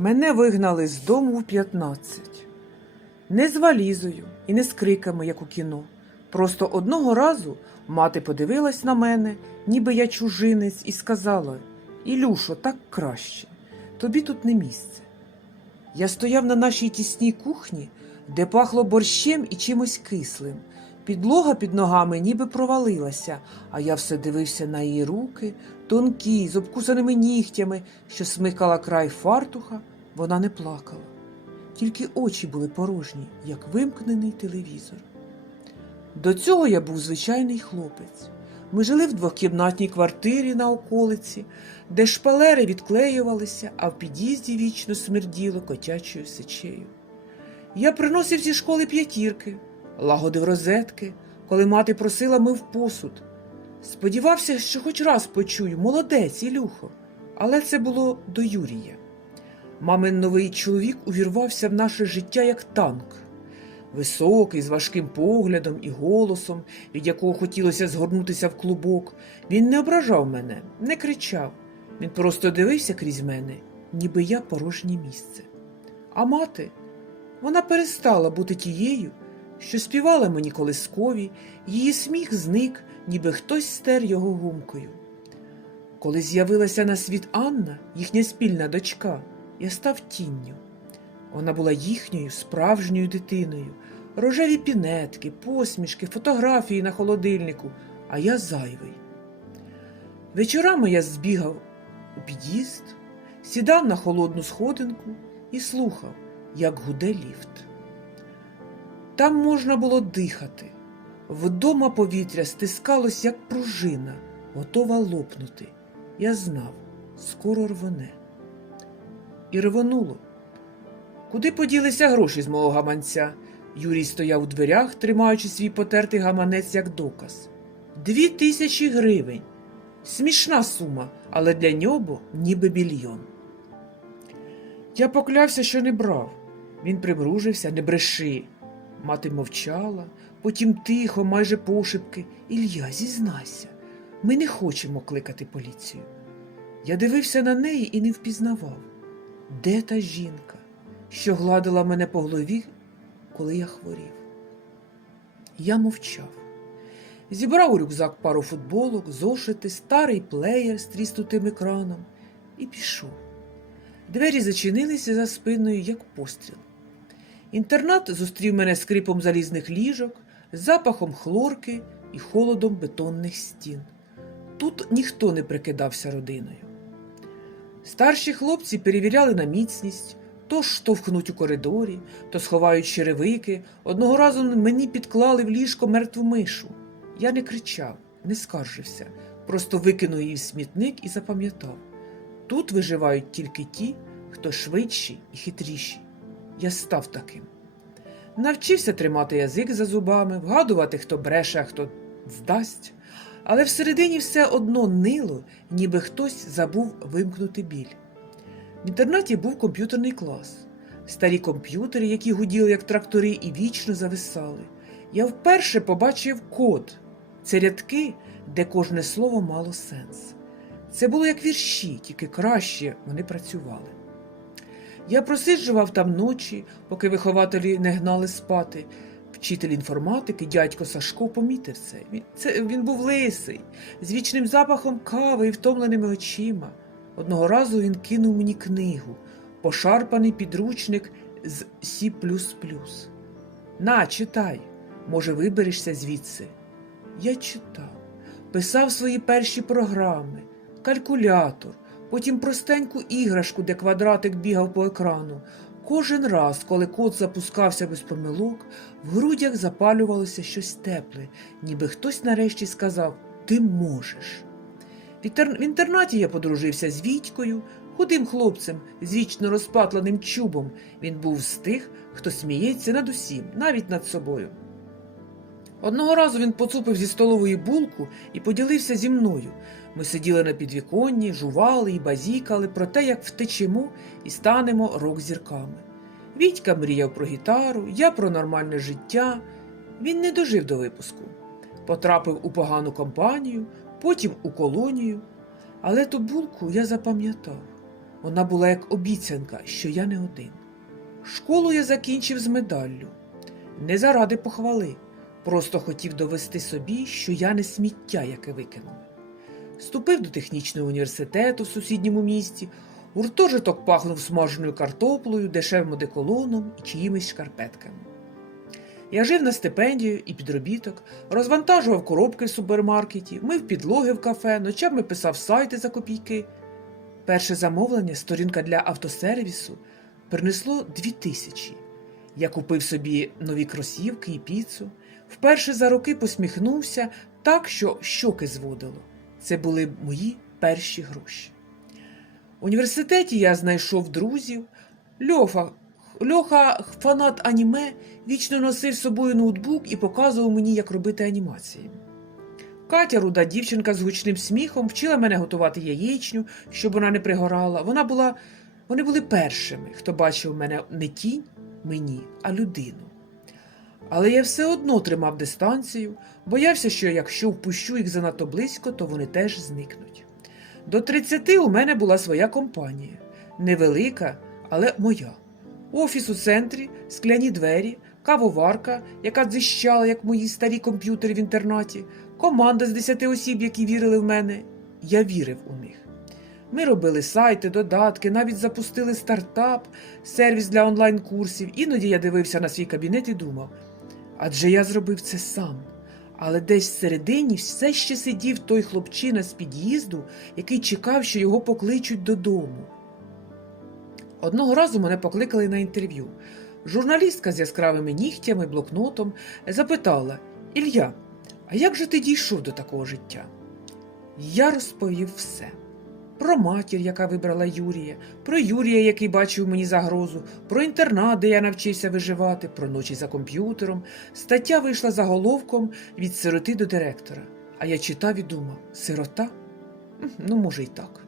Мене вигнали з дому в 15. Не з валізою і не з криками, як у кіно. Просто одного разу мати подивилась на мене, ніби я чужинець, і сказала: Ілюшо, так краще, тобі тут не місце. Я стояв на нашій тісній кухні, де пахло борщем і чимось кислим. Підлога під ногами ніби провалилася, а я все дивився на її руки, тонкі, з обкусаними нігтями, що смикала край фартуха, вона не плакала. Тільки очі були порожні, як вимкнений телевізор. До цього я був звичайний хлопець. Ми жили в двокімнатній квартирі на околиці, де шпалери відклеювалися, а в під'їзді вічно смерділо котячою сечею. Я приносив зі школи п'ятірки, лагодив розетки, коли мати просила мив посуд. Сподівався, що хоч раз почую молодець, Ілюхо, але це було до Юрія. Мамин новий чоловік увірвався в наше життя як танк. Високий, з важким поглядом і голосом, від якого хотілося згорнутися в клубок, він не ображав мене, не кричав. Він просто дивився крізь мене, ніби я порожнє місце. А мати, вона перестала бути тією, що співала мені колискові, її сміх зник, ніби хтось стер його гумкою. Коли з'явилася на світ Анна, їхня спільна дочка, я став тінню. Вона була їхньою справжньою дитиною, рожеві пінетки, посмішки, фотографії на холодильнику, а я зайвий. Вечорами я збігав у під'їзд, сідав на холодну сходинку і слухав, як гуде ліфт. Там можна було дихати. Вдома повітря стискалось, як пружина, готова лопнути. Я знав, скоро рвоне. І рвонуло. Куди поділися гроші з мого гаманця? Юрій стояв у дверях, тримаючи свій потертий гаманець як доказ. Дві тисячі гривень. Смішна сума, але для нього ніби мільйон. Я поклявся, що не брав. Він примружився, не бреши. Мати мовчала, потім тихо, майже пошепки. Ілля, зізнайся, ми не хочемо кликати поліцію. Я дивився на неї і не впізнавав, де та жінка, що гладила мене по голові, коли я хворів. Я мовчав. Зібрав у рюкзак пару футболок, зошити, старий плеєр з тріснутим екраном і пішов. Двері зачинилися за спиною, як постріл. Інтернат зустрів мене скрипом залізних ліжок, запахом хлорки і холодом бетонних стін. Тут ніхто не прикидався родиною. Старші хлопці перевіряли на міцність, то штовхнуть у коридорі, то сховають черевики. Одного разу мені підклали в ліжко мертву мишу. Я не кричав, не скаржився, просто викинув її в смітник і запам'ятав. Тут виживають тільки ті, хто швидші і хитріші. Я став таким. Навчився тримати язик за зубами, вгадувати, хто бреше, а хто здасть. Але всередині все одно нило, ніби хтось забув вимкнути біль. В інтернаті був комп'ютерний клас, старі комп'ютери, які гуділи як трактори і вічно зависали. Я вперше побачив код. Це рядки, де кожне слово мало сенс. Це було як вірші, тільки краще вони працювали. Я просиджував там ночі, поки вихователі не гнали спати. Вчитель інформатики, дядько Сашко, помітив це. Він, це. він був лисий, з вічним запахом кави і втомленими очима. Одного разу він кинув мені книгу, пошарпаний підручник з Сі. На, читай, може, виберешся звідси. Я читав, писав свої перші програми, калькулятор, потім простеньку іграшку, де квадратик бігав по екрану. Кожен раз, коли код запускався без помилок, в грудях запалювалося щось тепле, ніби хтось нарешті сказав Ти можеш. В інтернаті я подружився з Вітькою, худим хлопцем з вічно розпатленим чубом. Він був з тих, хто сміється над усім, навіть над собою. Одного разу він поцупив зі столової булку і поділився зі мною. Ми сиділи на підвіконні, жували і базікали про те, як втечемо і станемо рок-зірками. Вітька мріяв про гітару, я про нормальне життя. Він не дожив до випуску. Потрапив у погану компанію, потім у колонію. Але ту булку я запам'ятав. Вона була як обіцянка, що я не один. Школу я закінчив з медаллю. Не заради похвали, просто хотів довести собі, що я не сміття, яке викинули. Вступив до технічного університету в сусідньому місті, гуртожиток пахнув смаженою картоплею, дешевим одеколоном і чиїмись шкарпетками. Я жив на стипендію і підробіток, розвантажував коробки в супермаркеті, мив підлоги в кафе, ночами писав сайти за копійки. Перше замовлення, сторінка для автосервісу, принесло дві тисячі. Я купив собі нові кросівки і піцу. Вперше за роки посміхнувся так, що щоки зводило. Це були мої перші гроші. В університеті я знайшов друзів. Льофа, Льоха, фанат аніме, вічно носив з собою ноутбук і показував мені, як робити анімації. Катя, руда дівчинка з гучним сміхом, вчила мене готувати яєчню, щоб вона не пригорала. Вона була, вони були першими, хто бачив мене не тінь мені, а людину. Але я все одно тримав дистанцію, боявся, що якщо впущу їх занадто близько, то вони теж зникнуть. До 30 у мене була своя компанія, невелика, але моя. Офіс у центрі, скляні двері, кавоварка, яка дзищала, як мої старі комп'ютери в інтернаті, команда з 10 осіб, які вірили в мене. Я вірив у них. Ми робили сайти, додатки, навіть запустили стартап, сервіс для онлайн-курсів. Іноді я дивився на свій кабінет і думав, адже я зробив це сам. Але десь всередині все ще сидів той хлопчина з під'їзду, який чекав, що його покличуть додому. Одного разу мене покликали на інтерв'ю. Журналістка з яскравими нігтями, блокнотом запитала: Ілля, а як же ти дійшов до такого життя? Я розповів все. Про матір, яка вибрала Юрія, про Юрія, який бачив мені загрозу, про інтернат, де я навчився виживати, про ночі за комп'ютером. Стаття вийшла заголовком від сироти до директора. А я читав і думав: сирота? Ну, може, й так.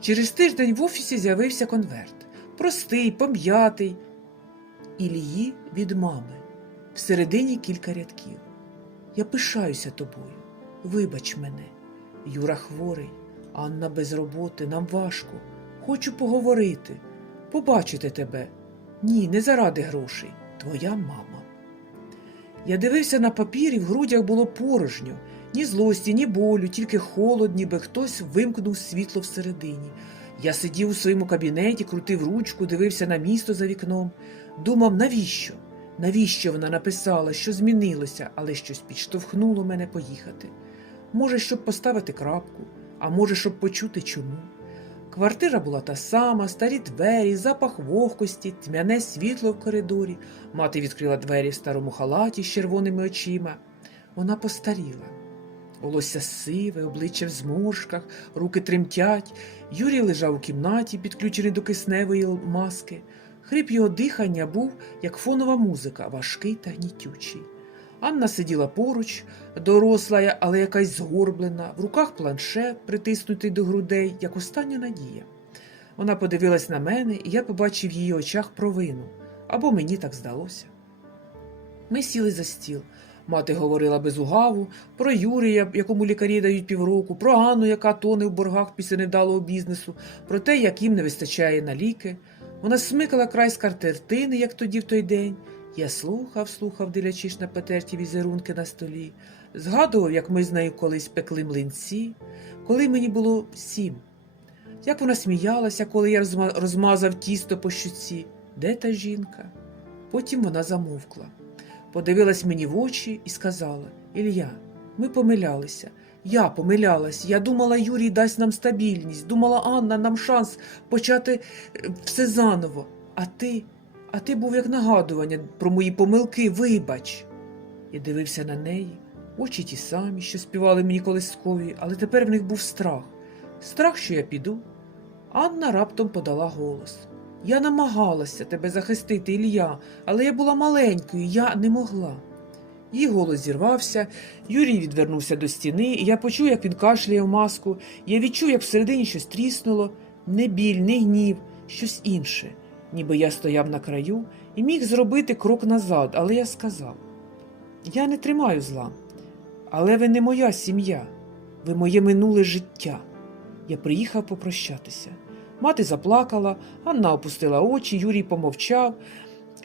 Через тиждень в офісі з'явився конверт. Простий, пом'ятий. Ілії від мами. Всередині кілька рядків. Я пишаюся тобою. Вибач мене. Юра хворий, Анна без роботи, нам важко. Хочу поговорити, побачити тебе. Ні, не заради грошей. Твоя мама. Я дивився на папір, і в грудях було порожньо. Ні злості, ні болю, тільки холод, ніби хтось вимкнув світло всередині. Я сидів у своєму кабінеті, крутив ручку, дивився на місто за вікном. Думав, навіщо? Навіщо вона написала, що змінилося, але щось підштовхнуло мене поїхати. Може, щоб поставити крапку, а може, щоб почути чому. Квартира була та сама, старі двері, запах вогкості, тьмяне світло в коридорі. Мати відкрила двері в старому халаті з червоними очима. Вона постаріла. Волосся сиве, обличчя в зморшках, руки тремтять. Юрій лежав у кімнаті, підключений до кисневої маски. Хрип його дихання був, як фонова музика, важкий та гнітючий. Анна сиділа поруч, доросла, але якась згорблена, в руках планшет, притиснутий до грудей, як остання надія. Вона подивилась на мене, і я побачив в її очах провину, або мені так здалося. Ми сіли за стіл. Мати говорила без угаву про Юрія, якому лікарі дають півроку, про Анну, яка тоне в боргах після невдалого бізнесу, про те, як їм не вистачає на ліки. Вона смикала край з картертини, як тоді в той день. Я слухав, слухав, дивлячись на потерті візерунки на столі, згадував, як ми з нею колись пекли млинці, коли мені було сім. Як вона сміялася, коли я розмазав тісто по щуці. Де та жінка? Потім вона замовкла. Подивилась мені в очі і сказала: Ілля, ми помилялися. Я помилялась. Я думала, Юрій дасть нам стабільність. Думала, Анна нам шанс почати е, все заново. А ти, а ти був як нагадування про мої помилки, вибач. Я дивився на неї, очі ті самі, що співали мені колискові, але тепер в них був страх. Страх, що я піду. Анна раптом подала голос. Я намагалася тебе захистити, Ілля, але я була маленькою, я не могла. Її голос зірвався, Юрій відвернувся до стіни, і я почув, як він кашляє в маску. Я відчув, як всередині щось тріснуло, не біль, не гнів, щось інше, ніби я стояв на краю і міг зробити крок назад, але я сказав: Я не тримаю зла, але ви не моя сім'я, ви моє минуле життя. Я приїхав попрощатися. Мати заплакала, Анна опустила очі, Юрій помовчав.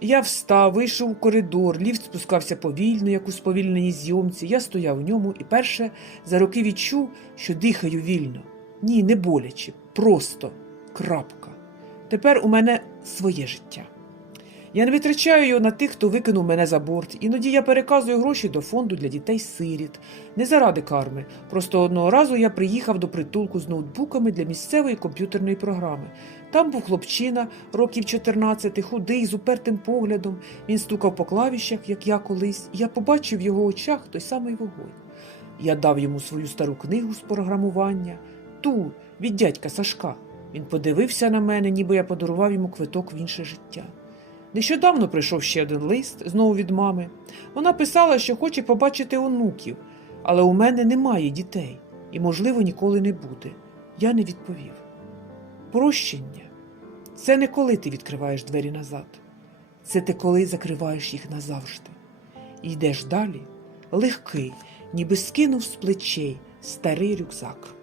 Я встав, вийшов у коридор, ліфт спускався повільно, як у сповільненій зйомці. Я стояв у ньому і перше за роки відчув, що дихаю вільно. Ні, не боляче, просто крапка. Тепер у мене своє життя. Я не витрачаю його на тих, хто викинув мене за борт. Іноді я переказую гроші до фонду для дітей-сиріт. Не заради карми. Просто одного разу я приїхав до притулку з ноутбуками для місцевої комп'ютерної програми. Там був хлопчина, років 14, худий, з упертим поглядом. Він стукав по клавішах, як я колись, і я побачив в його очах той самий вогонь. Я дав йому свою стару книгу з програмування, ту від дядька Сашка. Він подивився на мене, ніби я подарував йому квиток в інше життя. Нещодавно прийшов ще один лист, знову від мами. Вона писала, що хоче побачити онуків, але у мене немає дітей і, можливо, ніколи не буде. Я не відповів. Прощення це не коли ти відкриваєш двері назад, це ти коли закриваєш їх назавжди. І йдеш далі, легкий, ніби скинув з плечей старий рюкзак.